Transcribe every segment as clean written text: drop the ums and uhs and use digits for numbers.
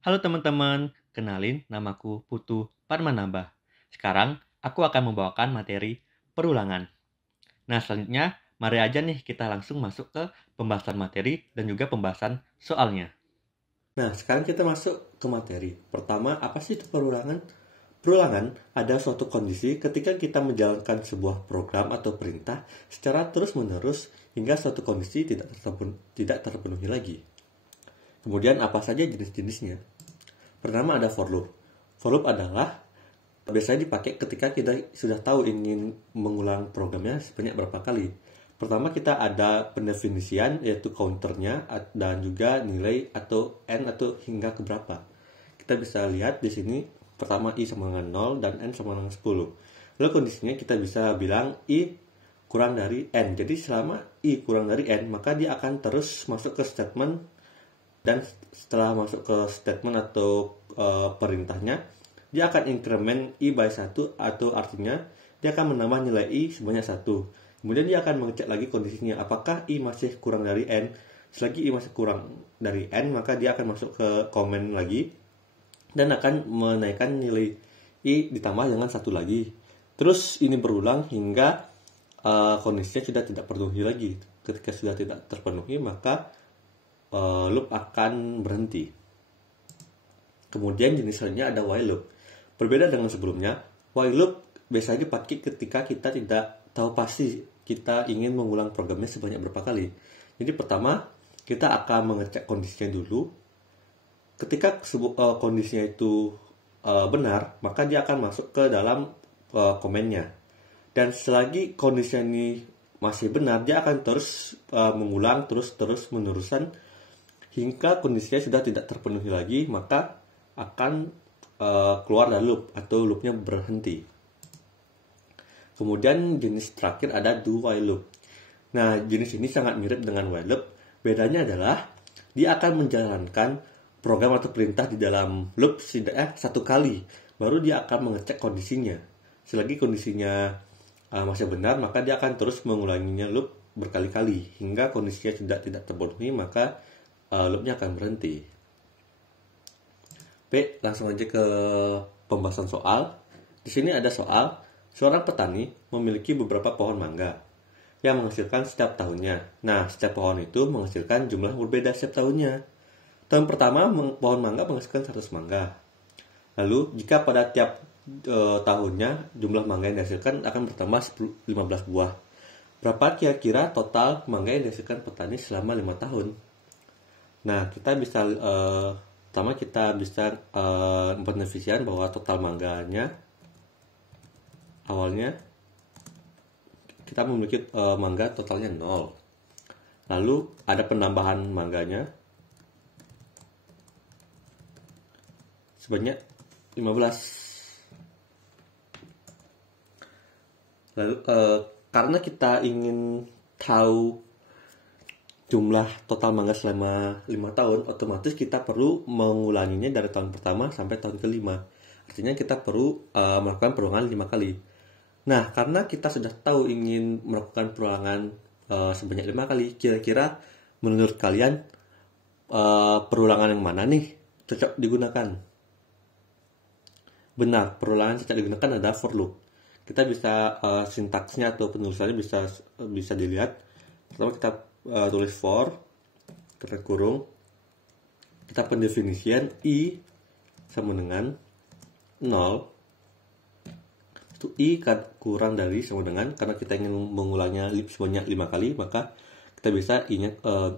Halo teman-teman, kenalin namaku Putu Parmanaba. Sekarang aku akan membawakan materi perulangan. Nah selanjutnya, mari aja nih kita langsung masuk ke pembahasan materi dan juga pembahasan soalnya. Nah, sekarang kita masuk ke materi. Pertama, apa sih itu perulangan? Perulangan ada suatu kondisi ketika kita menjalankan sebuah program atau perintah secara terus-menerus hingga suatu kondisi tidak terpenuhi lagi. Kemudian, apa saja jenis-jenisnya? Pertama ada for loop. For loop adalah biasanya dipakai ketika kita sudah tahu ingin mengulang programnya sebanyak berapa kali. Pertama kita ada pendefinisian yaitu counternya dan juga nilai atau n atau hingga ke berapa. Kita bisa lihat di sini pertama i sama dengan 0 dan n sama dengan 10. Lalu kondisinya kita bisa bilang i kurang dari n. Jadi selama i kurang dari n maka dia akan terus masuk ke statement dan setelah masuk ke statement atau perintahnya dia akan increment i by 1 atau artinya dia akan menambah nilai i sebanyak 1. Kemudian dia akan mengecek lagi kondisinya apakah i masih kurang dari n. Selagi i masih kurang dari n maka dia akan masuk ke comment lagi dan akan menaikkan nilai i ditambah dengan 1 lagi. Terus ini berulang hingga kondisinya sudah tidak terpenuhi lagi. Ketika sudah tidak terpenuhi maka loop akan berhenti. Kemudian jenis selanjutnya ada while loop. Berbeda dengan sebelumnya, while loop biasanya dipakai ketika kita tidak tahu pasti kita ingin mengulang programnya sebanyak berapa kali. Jadi pertama, kita akan mengecek kondisinya dulu. Ketika kondisinya itu benar, maka dia akan masuk ke dalam komennya. Dan selagi kondisinya ini masih benar, dia akan terus mengulang terus menerusan hingga kondisinya sudah tidak terpenuhi lagi, maka akan keluar dari loop atau loopnya berhenti. Kemudian jenis terakhir ada do while loop. Nah, jenis ini sangat mirip dengan while loop. Bedanya adalah dia akan menjalankan program atau perintah di dalam loop setidaknya satu kali, baru dia akan mengecek kondisinya. Selagi kondisinya masih benar, maka dia akan terus mengulanginya loop berkali-kali hingga kondisinya sudah tidak terpenuhi, maka loopnya akan berhenti. Baik, langsung aja ke pembahasan soal. Di sini ada soal, seorang petani memiliki beberapa pohon mangga yang menghasilkan setiap tahunnya. Nah, setiap pohon itu menghasilkan jumlah yang berbeda setiap tahunnya. Tahun pertama, pohon mangga menghasilkan 100 mangga. Lalu, jika pada tiap tahunnya jumlah mangga yang dihasilkan akan bertambah 15 buah. Berapa kira-kira total mangga yang dihasilkan petani selama 5 tahun? Nah, kita bisa pertama kita bisa mempendefinisikan bahwa total mangganya awalnya kita memiliki mangga totalnya 0. Lalu ada penambahan mangganya sebanyak 15. Lalu karena kita ingin tahu jumlah total mangga selama 5 tahun, otomatis kita perlu mengulanginya dari tahun pertama sampai tahun kelima. Artinya kita perlu melakukan perulangan 5 kali. Nah, karena kita sudah tahu ingin melakukan perulangan sebanyak 5 kali, kira-kira menurut kalian perulangan yang mana nih cocok digunakan? Benar, perulangan cocok digunakan adalah for loop. Kita bisa sintaksnya atau penulisannya bisa dilihat. Pertama kita tulis for kita kurung, kita pendefinisian i sama dengan 0, itu i kurang dari sama dengan, karena kita ingin mengulangnya sebanyak 5 kali, maka kita bisa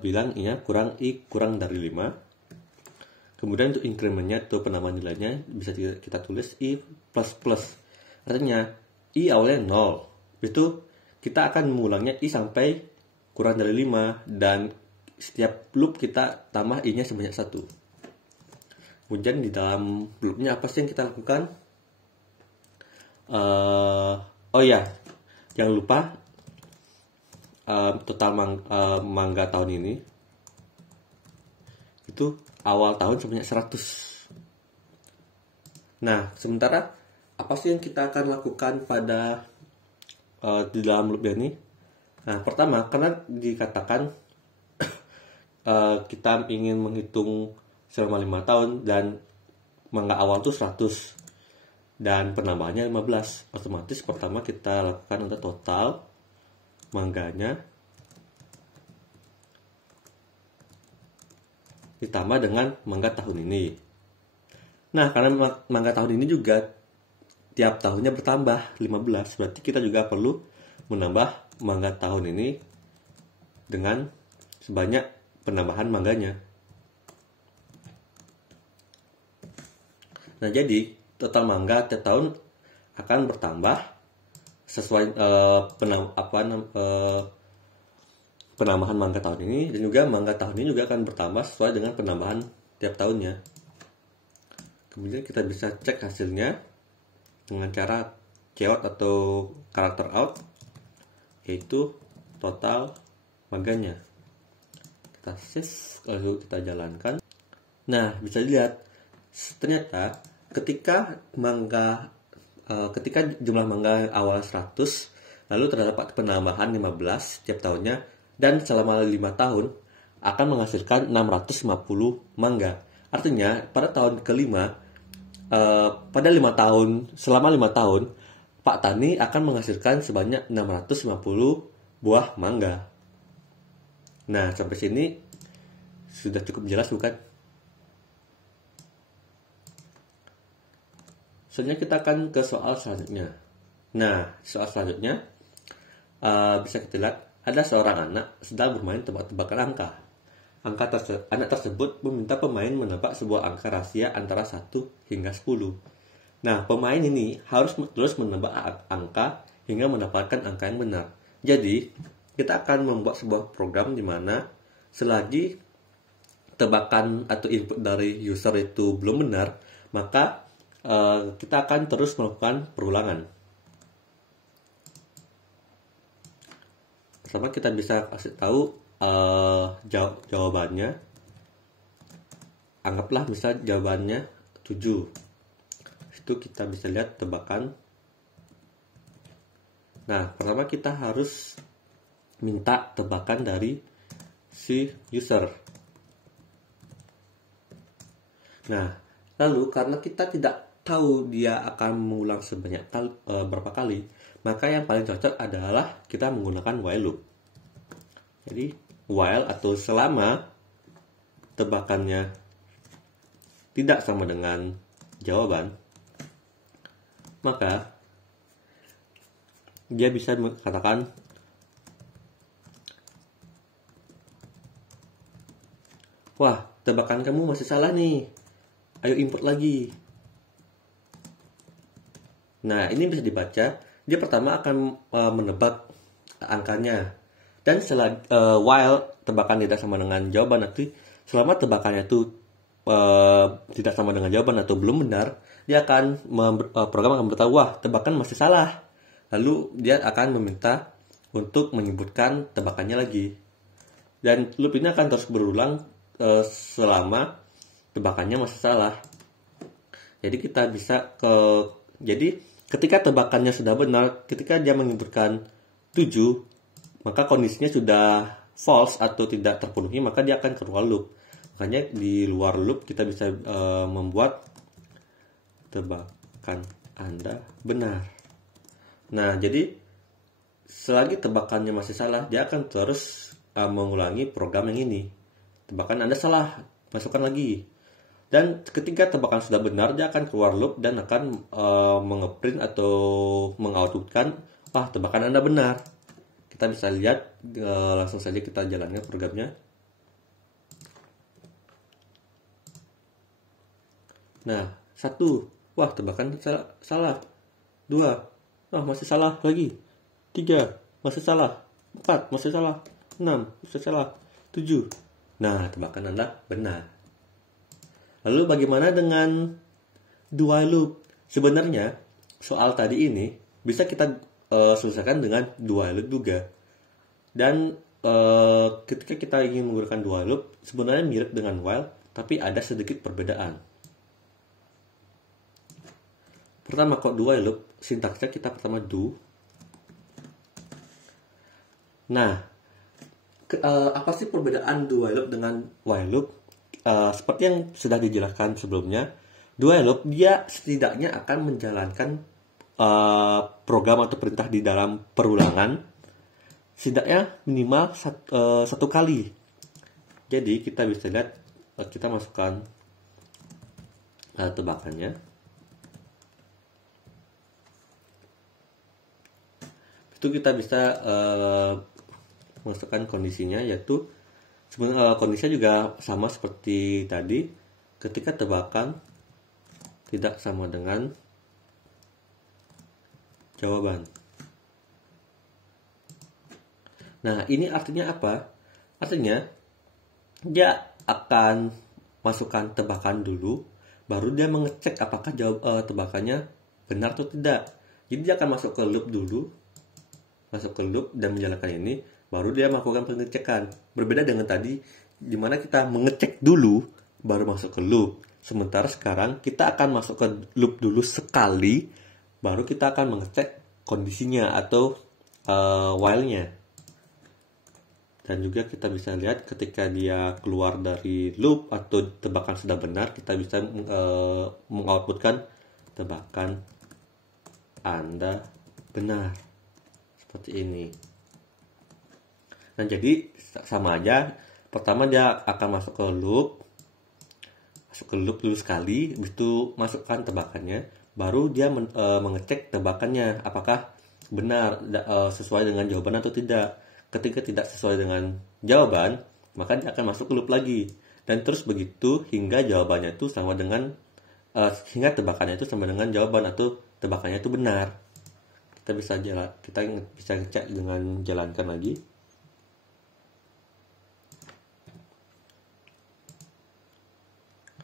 bilang i-nya kurang dari 5. Kemudian untuk incrementnya atau penambahan nilainya bisa kita tulis i plus plus, artinya i awalnya 0, itu kita akan mengulangnya i sampai kurang dari 5 dan setiap loop kita tambah i-nya sebanyak 1. Kemudian di dalam loopnya apa sih yang kita lakukan? Oh ya, jangan lupa total mangga tahun ini itu awal tahun sebanyak 100. Nah, sementara apa sih yang kita akan lakukan pada di dalam loop ini? Nah, pertama, karena dikatakan kita ingin menghitung selama 5 tahun dan mangga awal tuh 100 dan penambahannya 15. Otomatis pertama kita lakukan untuk total mangganya ditambah dengan mangga tahun ini. Nah, karena mangga tahun ini juga tiap tahunnya bertambah 15, berarti kita juga perlu menambah mangga tahun ini dengan sebanyak penambahan mangganya. Nah, jadi total mangga tiap tahun akan bertambah sesuai penambahan mangga tahun ini, dan juga mangga tahun ini juga akan bertambah sesuai dengan penambahan tiap tahunnya. Kemudian kita bisa cek hasilnya dengan cara keyword atau karakter out, yaitu total mangganya. Kita save lalu kita jalankan. Nah, bisa dilihat ternyata ketika jumlah mangga awal 100 lalu terdapat penambahan 15 setiap tahunnya dan selama 5 tahun akan menghasilkan 650 mangga. Artinya pada tahun kelima selama 5 tahun Pak Tani akan menghasilkan sebanyak 650 buah mangga. Nah, sampai sini sudah cukup jelas bukan? Selanjutnya kita akan ke soal selanjutnya. Nah, soal selanjutnya bisa kita lihat ada seorang anak sedang bermain tebak-tebakan angka. Anak tersebut meminta pemain menebak sebuah angka rahasia antara 1 hingga 10. Nah, pemain ini harus terus menebak angka hingga mendapatkan angka yang benar. Jadi, kita akan membuat sebuah program di mana selagi tebakan atau input dari user itu belum benar, maka kita akan terus melakukan perulangan. Pertama kita bisa kasih tahu jawabannya. Anggaplah misal jawabannya 7. Itu kita bisa lihat tebakan. Nah, pertama kita harus minta tebakan dari si user. Nah, lalu karena kita tidak tahu dia akan mengulang sebanyak berapa kali, maka yang paling cocok adalah kita menggunakan while loop. Jadi while atau selama tebakannya tidak sama dengan jawaban, maka dia bisa mengatakan wah, tebakan kamu masih salah nih, ayo input lagi. Nah, ini bisa dibaca. Dia pertama akan menebak angkanya. Dan while tebakan tidak sama dengan jawaban, nanti selama tebakannya itu tidak sama dengan jawaban atau belum benar, dia akan program akan beritahu, wah, tebakan masih salah. Lalu dia akan meminta untuk menyebutkan tebakannya lagi. Dan loop ini akan terus berulang selama tebakannya masih salah. Jadi kita bisa jadi ketika tebakannya sudah benar, ketika dia menyebutkan 7, maka kondisinya sudah false atau tidak terpenuhi, maka dia akan keluar loop. Makanya di luar loop kita bisa membuat tebakan Anda benar. Nah, jadi selagi tebakannya masih salah, dia akan terus mengulangi program yang ini. Tebakan Anda salah, masukkan lagi. Dan ketika tebakan sudah benar, dia akan keluar loop dan akan mengeprint atau mengoutputkan, wah, tebakan Anda benar. Kita bisa lihat, langsung saja kita jalankan programnya. Nah, 1, wah, tebakan salah. 2, wah, masih salah lagi. 3, masih salah. 4, masih salah. 6, masih salah. 7. Nah, tebakan Anda benar. Lalu bagaimana dengan do while loop? Sebenarnya soal tadi ini bisa kita selesaikan dengan do while loop juga. Dan ketika kita ingin menggunakan do while loop, sebenarnya mirip dengan while, tapi ada sedikit perbedaan. Pertama, kalau do while loop, sintaksnya kita pertama do. Nah, apa sih perbedaan do while loop dengan while loop? seperti yang sudah dijelaskan sebelumnya, do while loop dia setidaknya akan menjalankan program atau perintah di dalam perulangan setidaknya minimal satu kali. Jadi kita bisa lihat, kita masukkan tebakannya. Itu kita bisa masukkan kondisinya, yaitu kondisinya juga sama seperti tadi, ketika tebakan tidak sama dengan jawaban. Nah, ini artinya apa? Artinya dia akan masukkan tebakan dulu, baru dia mengecek apakah tebakannya benar atau tidak. Jadi dia akan masuk ke loop dulu, dan menjalankan ini, baru dia melakukan pengecekan. Berbeda dengan tadi, di mana kita mengecek dulu, baru masuk ke loop. Sementara sekarang kita akan masuk ke loop dulu sekali, baru kita akan mengecek kondisinya atau while-nya. Dan juga kita bisa lihat ketika dia keluar dari loop atau tebakan sudah benar, kita bisa mengoutputkan tebakan Anda benar. Seperti ini. Nah, jadi sama aja. Pertama dia akan masuk ke loop dulu sekali, habis itu masukkan tebakannya, baru dia mengecek tebakannya apakah benar sesuai dengan jawaban atau tidak. Ketika tidak sesuai dengan jawaban, maka dia akan masuk ke loop lagi, dan terus begitu hingga jawabannya itu sama dengan hingga tebakannya itu sama dengan jawaban atau tebakannya itu benar. Kita bisa cek dengan jalankan lagi.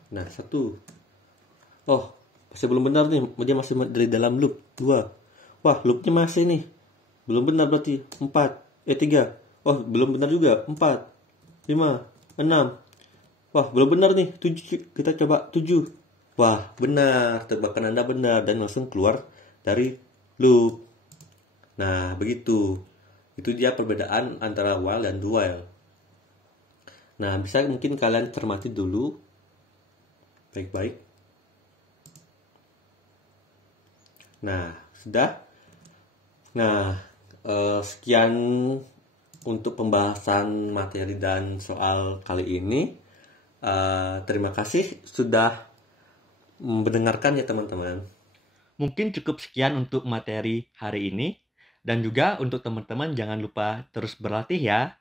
Nah, 1. Oh, masih belum benar nih. Dia masih dari dalam loop. 2. Wah, loopnya masih nih. Belum benar berarti. 4. 3. Oh, belum benar juga. 4. 5. 6. Wah, belum benar nih. 7. Kita coba 7. Wah, benar. Tebakan Anda benar. Dan langsung keluar dari loop. Nah, begitu. Itu dia perbedaan antara while dan do while. Nah, bisa mungkin kalian cermati dulu baik-baik. Nah, sudah. Nah, sekian untuk pembahasan materi dan soal kali ini. Terima kasih sudah mendengarkan ya teman-teman. Mungkin cukup sekian untuk materi hari ini. Dan juga untuk teman-teman jangan lupa terus berlatih ya.